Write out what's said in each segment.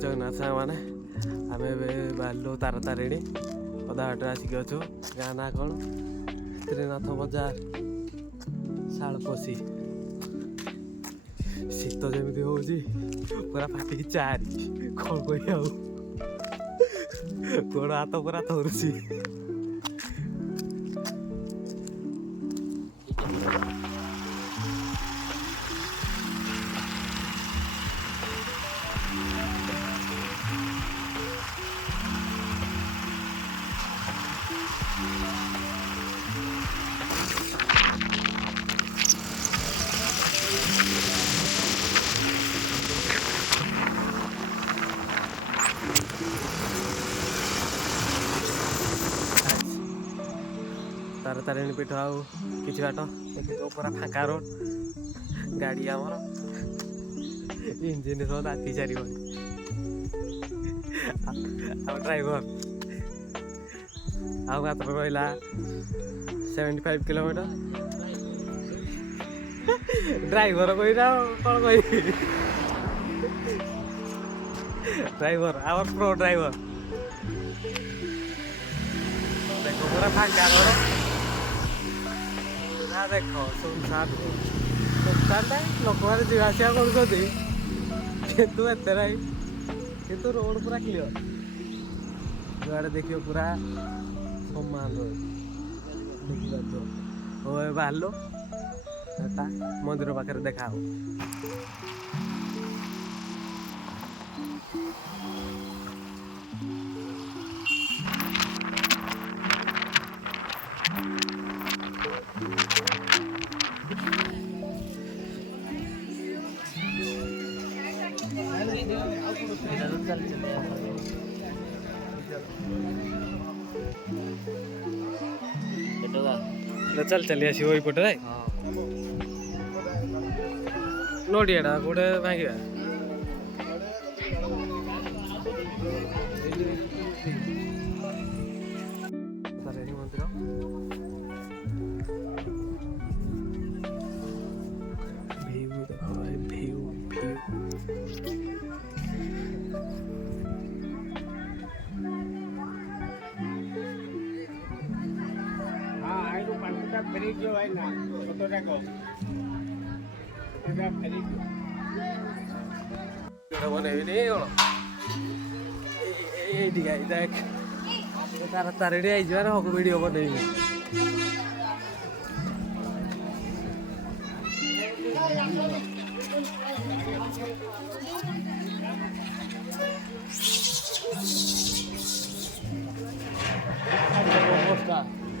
जगन्नाथ साग मैंने आम बाहर तारतारिणी अधा बाटर आसिक अच्छु गाँ ना कौन त्रिनाथ बजार शालपशी शीत जमी हो पूरा फाटिकी चारि कौन कह गोड़ हाथ पूरा थरुची तारतारिणी पीठ आउ कि बाट देखिए पूरा फाँका रोड गाड़ी आमर इंजिन राति चार ड्राइवर आउ मात्र रहा 75 किलोमीटर ड्राइवर कहीना कौन कह ड्राइवर आवर प्रो ड्राइवर देख पूरा फाँका रोड देख सुनसान लोक मैंने जावासिया कर रोड पूरा क्लीयर जुआड़े देखिए पूरा समान रोड बाहर मंदिर पाखे देखा चल चली आस वही पटे नोडिया गोटे भांगा मंदिर भ्यू देखो भाई भ्यू फेरी जो है ना फोटो को फेरी बनेबी नहीं देख तार तारिणी आई जाए हक वीडियो बनेबी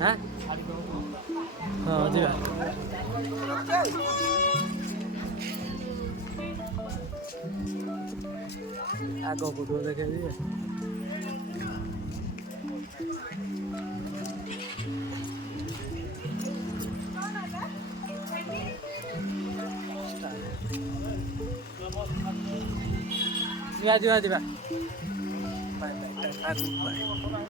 हाँ हाँ जी आग को देखे जी जी